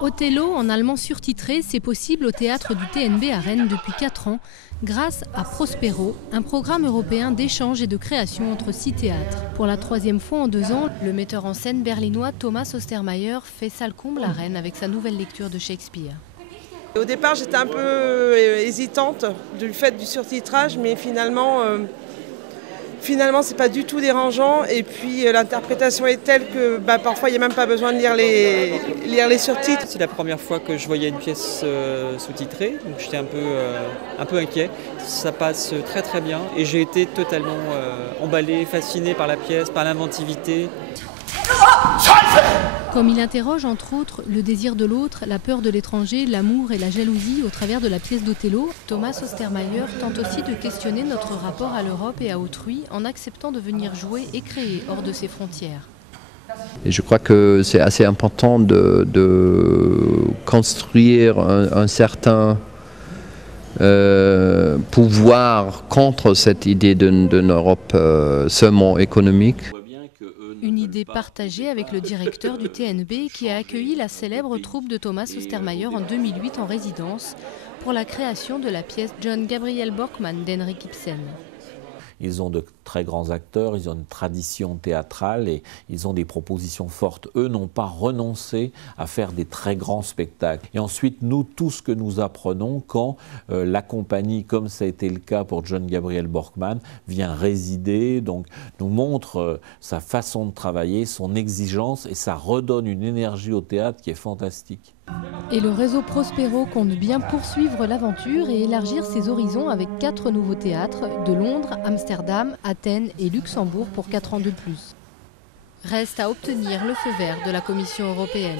Othello en allemand surtitré, c'est possible au théâtre du TNB à Rennes depuis 4 ans, grâce à Prospero, un programme européen d'échange et de création entre 6 théâtres. Pour la 3e fois en 2 ans, le metteur en scène berlinois Thomas Ostermayer fait salle comble à Rennes avec sa nouvelle lecture de Shakespeare. Au départ, j'étais un peu hésitante du fait du surtitrage, mais finalement, c'est pas du tout dérangeant. Et puis l'interprétation est telle que parfois il n'y a même pas besoin de lire les surtitres. C'est la première fois que je voyais une pièce sous-titrée, donc j'étais un peu inquiet. Ça passe très très bien et j'ai été totalement emballé, fasciné par la pièce, par l'inventivité. Comme il interroge entre autres le désir de l'autre, la peur de l'étranger, l'amour et la jalousie au travers de la pièce d'Othello, Thomas Ostermayer tente aussi de questionner notre rapport à l'Europe et à autrui en acceptant de venir jouer et créer hors de ses frontières. Et je crois que c'est assez important de construire un certain pouvoir contre cette idée d'une Europe seulement économique. Une idée partagée avec le directeur du TNB qui a accueilli la célèbre troupe de Thomas Ostermayer en 2008 en résidence pour la création de la pièce John Gabriel Borkman d'Henrik Ibsen. Ils ont de très grands acteurs, ils ont une tradition théâtrale et ils ont des propositions fortes. Eux n'ont pas renoncé à faire des très grands spectacles. Et ensuite, nous, tout ce que nous apprenons quand la compagnie, comme ça a été le cas pour John Gabriel Borkman, vient résider, donc nous montre sa façon de travailler, son exigence et ça redonne une énergie au théâtre qui est fantastique. Et le réseau Prospero compte bien poursuivre l'aventure et élargir ses horizons avec 4 nouveaux théâtres de Londres, Amsterdam, Athènes et Luxembourg pour 4 ans de plus. Reste à obtenir le feu vert de la Commission européenne.